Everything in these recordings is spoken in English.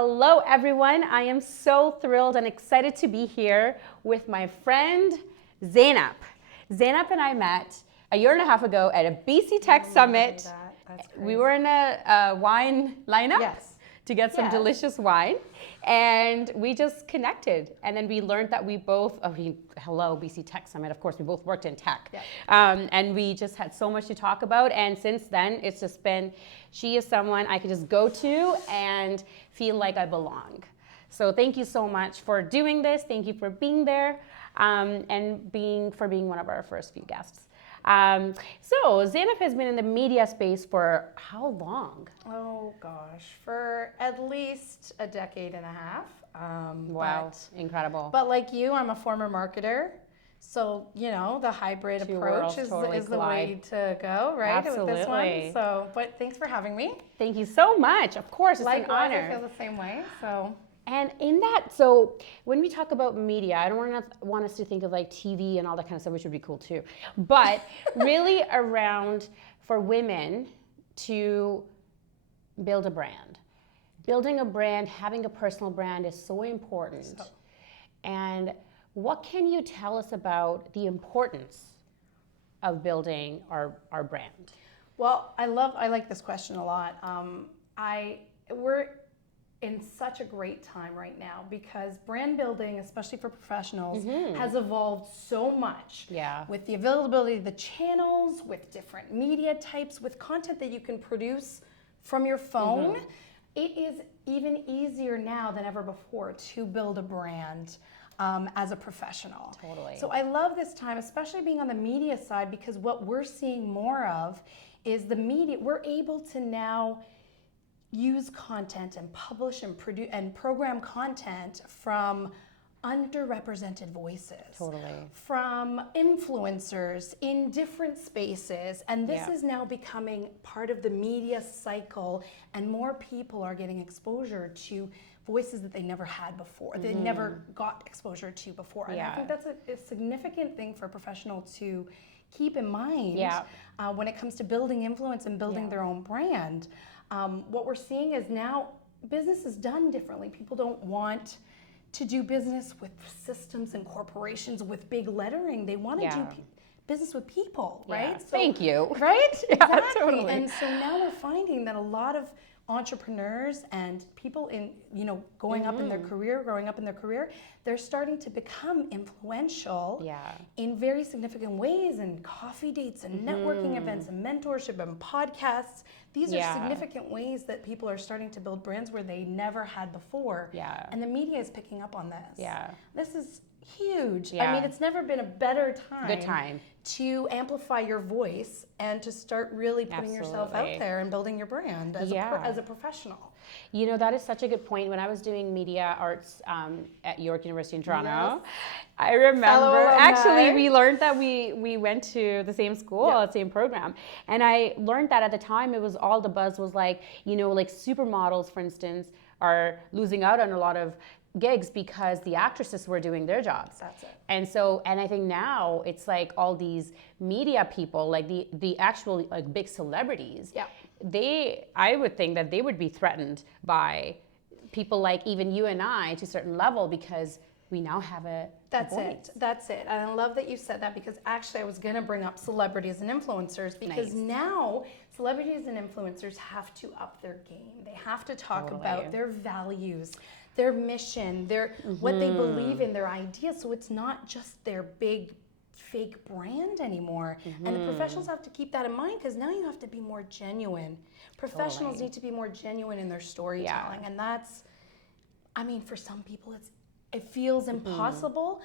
Hello, everyone. I am so thrilled and excited to be here with my friend, Zeynep. Zeynep and I met a year and a half ago at a BC Tech Summit. That's crazy. We were in a wine lineup to get some delicious wine, and we just connected. And then we learned that we both, hello, BC Tech Summit, of course, we both worked in tech. And we just had so much to talk about. And since then, it's just been, she is someone I could just go to and feel like I belong. So thank you so much for doing this. Thank you for being there and for being one of our first few guests. So Zeynep has been in the media space for how long? Oh gosh, for at least a decade and a half. Wow, incredible. But like you, I'm a former marketer. So, you know, the hybrid approach is the way to go, right? Absolutely. With this one. So, but thanks for having me. Thank you so much. Of course, it's Likewise, an honor. I feel the same way. So. And in that, so when we talk about media, I don't want us to think of like TV and all that kind of stuff, which would be cool too. But really around for women to build a brand. Building a brand, having a personal brand is so important. And what can you tell us about the importance of building our brand? Well, I like this question a lot. We're in such a great time right now because brand building, especially for professionals, has evolved so much. With the availability of the channels, with different media types, with content that you can produce from your phone, it is even easier now than ever before to build a brand as a professional. Totally. So I love this time, especially being on the media side, because what we're seeing more of is the media. We're able to now use content and publish and produce and program content from underrepresented voices. From influencers in different spaces. And this is now becoming part of the media cycle, and more people are getting exposure to voices that they never had before, they never got exposure to before. And I think that's a significant thing for a professional to keep in mind when it comes to building influence and building their own brand. What we're seeing is now business is done differently. People don't want to do business with systems and corporations with big lettering. They want to do business with people, right? So, thank you. Right? Exactly. Totally. And so now we're finding that a lot of entrepreneurs and people in, growing up in their career, they're starting to become influential in very significant ways, in coffee dates and networking events and mentorship and podcasts. These are significant ways that people are starting to build brands where they never had before. And the media is picking up on this. This is huge. I mean, it's never been a better time to amplify your voice and to start really putting yourself out there and building your brand as a professional. You know, that is such a good point. When I was doing media arts at York University in Toronto, I remember, actually, we learned that we went to the same school, the same program. And I learned that at the time, it was all the buzz was like, like supermodels, for instance, are losing out on a lot of gigs because the actresses were doing their jobs. That's it. And I think now it's like all these media people, like the actual like big celebrities. I would think that they would be threatened by people like even you and I to a certain level because we now have a voice. That's it. And I love that you said that because actually I was going to bring up celebrities and influencers because now celebrities and influencers have to up their game. They have to talk about their values, their mission, what they believe in, their ideas. So it's not just their big fake brand anymore. And the professionals have to keep that in mind because now you have to be more genuine. Professionals need to be more genuine in their storytelling. And that's, I mean, for some people it feels impossible,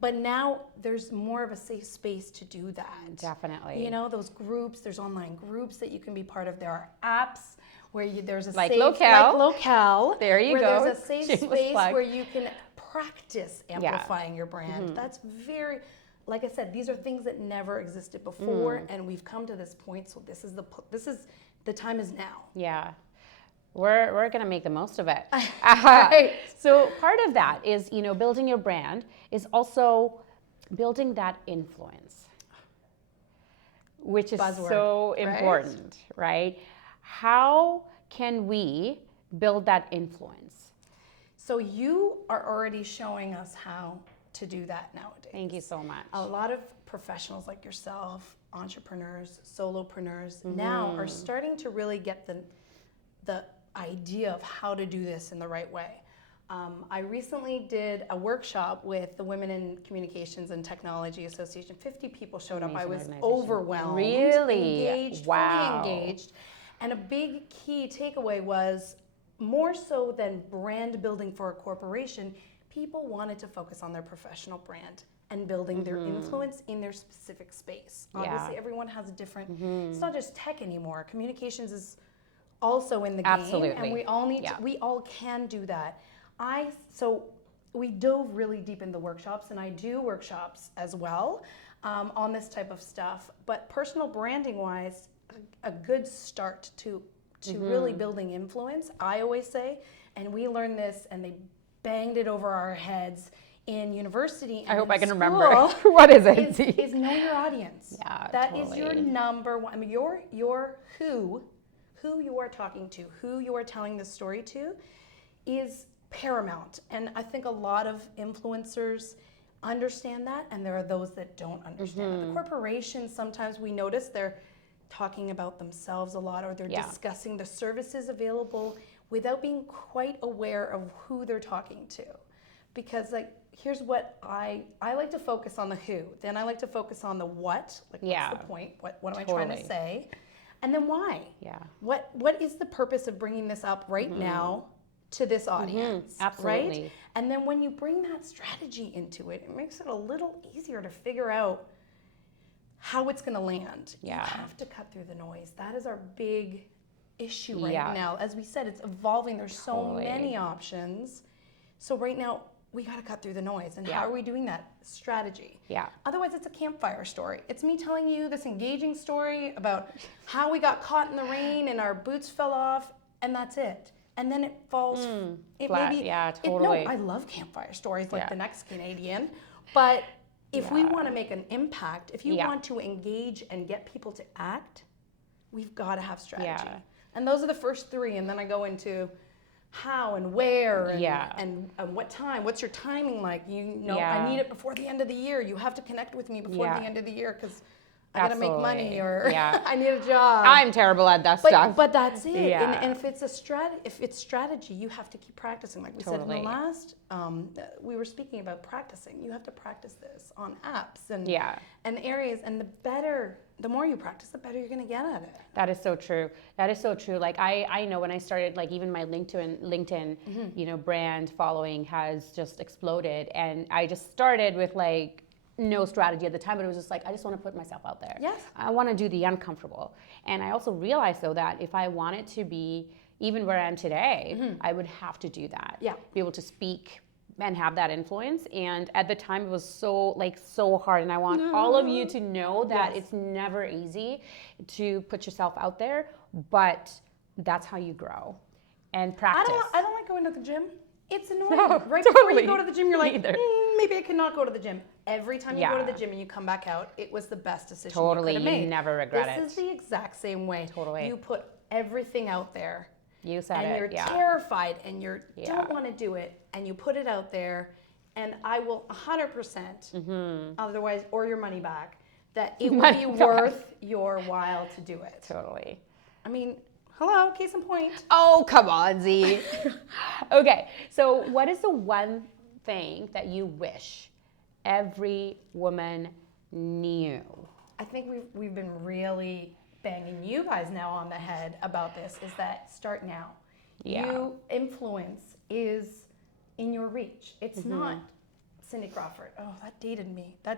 but now there's more of a safe space to do that. Definitely. Those groups, there's online groups that you can be part of. There are apps where there's a like safe, Locelle. There you go. There's a safe space plug. where you can practice amplifying your brand. That's very, like I said, these are things that never existed before, and we've come to this point. So the time is now. We're gonna make the most of it. So part of that is, building your brand is also building that influence, which is so important, right? How can we build that influence? So you are already showing us how to do that nowadays. Thank you so much. A lot of professionals like yourself, entrepreneurs, solopreneurs, now are starting to really get the idea of how to do this in the right way. I recently did a workshop with the Women in Communications and Technology Association. 50 people showed up. I was overwhelmed. Really? Engaged, Wow. fully engaged. And a big key takeaway was, more so than brand building for a corporation, people wanted to focus on their professional brand and building their influence in their specific space. Obviously, everyone has a different, it's not just tech anymore. Communications is also in the game, and we all need to, we all can do that. So we dove really deep in the workshops, and I do workshops as well on this type of stuff. But personal branding wise, a good start to really building influence, I always say, and we learned this, and they banged it over our heads in university. And I hope I can school, remember. What is it? Is know your audience. Yeah, that totally. is your number one. I mean, your who you are talking to, who you are telling the story to, is paramount. And I think a lot of influencers understand that, and there are those that don't understand it. The corporations, sometimes we notice they're talking about themselves a lot, or they're discussing the services available without being quite aware of who they're talking to. Because like, here's what I like to focus on the who, then I like to focus on the what, like what's the point, what am I trying to say, and then why. What is the purpose of bringing this up right now to this audience? Absolutely. Right? And then when you bring that strategy into it, it makes it a little easier to figure out how it's going to land. You have to cut through the noise. That is our big issue right now. As we said, it's evolving. There's so many options. So right now, we got to cut through the noise. And how are we doing that? Strategy. Otherwise, it's a campfire story. It's me telling you this engaging story about how we got caught in the rain and our boots fell off, and that's it. And then it falls flat. Totally. I love campfire stories like the next Canadian, but if we want to make an impact, if you want to engage and get people to act, we've got to have strategy. And those are the first three, and then I go into how and where and what time. What's your timing like? I need it before the end of the year. You have to connect with me before the end of the year because I gotta make money, or I need a job. I'm terrible at that stuff. But that's it. And if it's strategy, you have to keep practicing. Like we said in the last, we were speaking about practicing. You have to practice this on apps and areas. And the more you practice, the better you're gonna get at it. That is so true. That is so true. Like I know when I started, like even my LinkedIn, brand following has just exploded, and I just started with like no strategy at the time, but it was just like, I just want to put myself out there. Yes. I want to do the uncomfortable. And I also realized though that if I wanted to be even where I am today, I would have to do that. Be able to speak and have that influence. And at the time it was so hard. And I want all of you to know that it's never easy to put yourself out there, but that's how you grow and practice. I don't like going to the gym. It's annoying. Before you go to the gym, you're like, maybe I cannot go to the gym. Every time you go to the gym and you come back out, it was the best decision you could have made. You never regret it. This is the exact same way. You put everything out there. You said and it. You're terrified and you don't want to do it, and you put it out there, and I will 100%, otherwise, or your money back, that it will be worth your while to do it. Totally. I mean, hello, case in point. Oh, come on, Z. Okay, so what is the one thing that you wish every woman knew? I think we've been really banging you guys now on the head about this, is that start now. You influence is in your reach. It's not Cindy Crawford. Oh, that dated me. I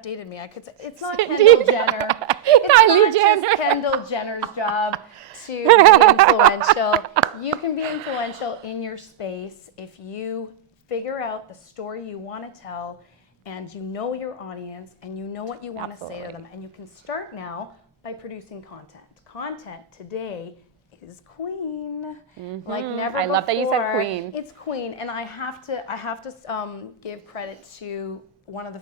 could say it's not Kendall Jenner. It's not just Kendall Jenner's job to be influential. You can be influential in your space if you figure out the story you want to tell, and you know your audience, and you know what you want to say to them, and you can start now by producing content. Content today is queen, like never before. I love that you said queen. It's queen, and I have to give credit to one of the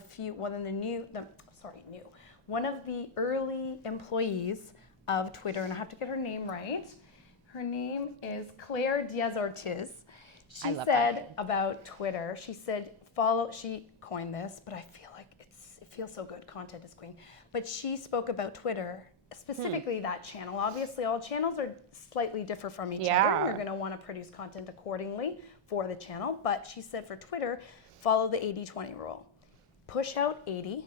early employees of Twitter, and I have to get her name right. Her name is Claire Diaz-Ortiz. She said about Twitter, she said she coined this, but I feel like it feels so good, content is queen. But she spoke about Twitter, specifically that channel. Obviously, all channels are slightly different from each other. And you're going to want to produce content accordingly for the channel. But she said for Twitter, follow the 80-20 rule. Push out 80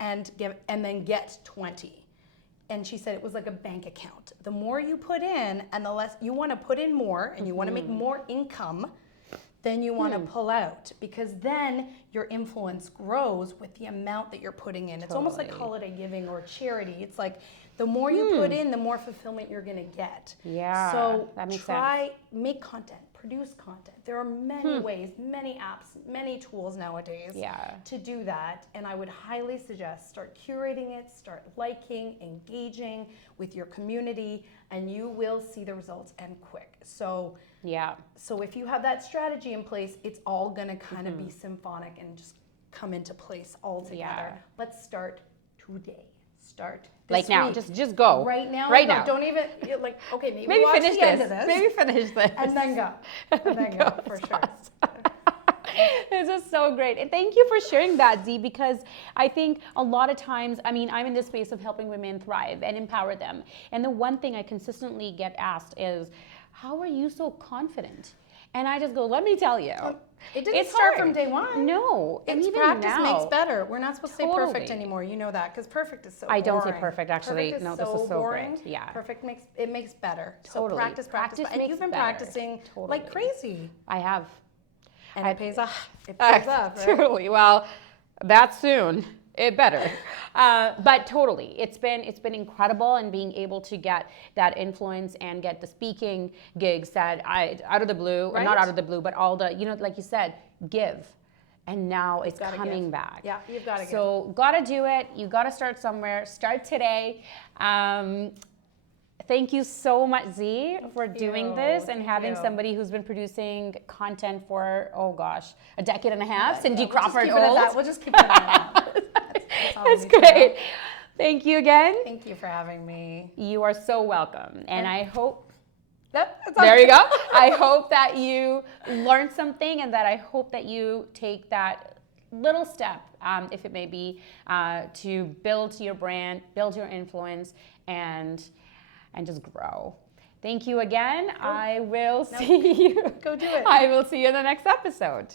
and then get 20. And she said it was like a bank account. The more you put in and the less you want to put in more and you want to make more income, then you want to pull out, because then your influence grows with the amount that you're putting in. It's almost like holiday giving or charity. It's like the more you put in, the more fulfillment you're going to get. Yeah, so that makes sense. Make content, produce content. There are many ways, many apps, many tools nowadays to do that. And I would highly suggest start curating it, start liking, engaging with your community, and you will see the results and quick. So if you have that strategy in place, it's all going to kind of be symphonic and just come into place all together. Let's start today. Start this now. week. Just go. Right now. Right now. Don't even okay. Maybe watch finish the end of this. Maybe finish this. And then go. And then go for sure. This is so great. And thank you for sharing that, Z, because I think a lot of times, I mean, I'm in this space of helping women thrive and empower them. And the one thing I consistently get asked is, how are you so confident? And I just go, let me tell you. It didn't start from day one. No. And even practice makes better. We're not supposed to say perfect anymore. You know that, because perfect is so boring. I don't say perfect, actually. Perfect is this is so boring. great. Yeah. Perfect makes better. Totally. So practice. And you've been practicing like crazy. I have. And it pays off. It pays off, right? Truly. Well, that's soon. It better. But totally, it's been incredible, and being able to get that influence and get the speaking gigs that out of the blue, or not out of the blue, but all the, like you said, give. And now it's coming back. Yeah, you've got to give. So gotta do it. You gotta start somewhere. Start today. Thank you so much, Z, for doing this and having somebody who's been producing content for, a decade and a half, Cindy Crawford old. We'll just keep it at that. That's great. Thank you again. Thank you for having me. You are so welcome. And I hope, there you go. I hope that you learned something, and that I hope that you take that little step, if it may be, to build your brand, build your influence, and just grow. Thank you again. I will see you. Go do it. I will see you in the next episode.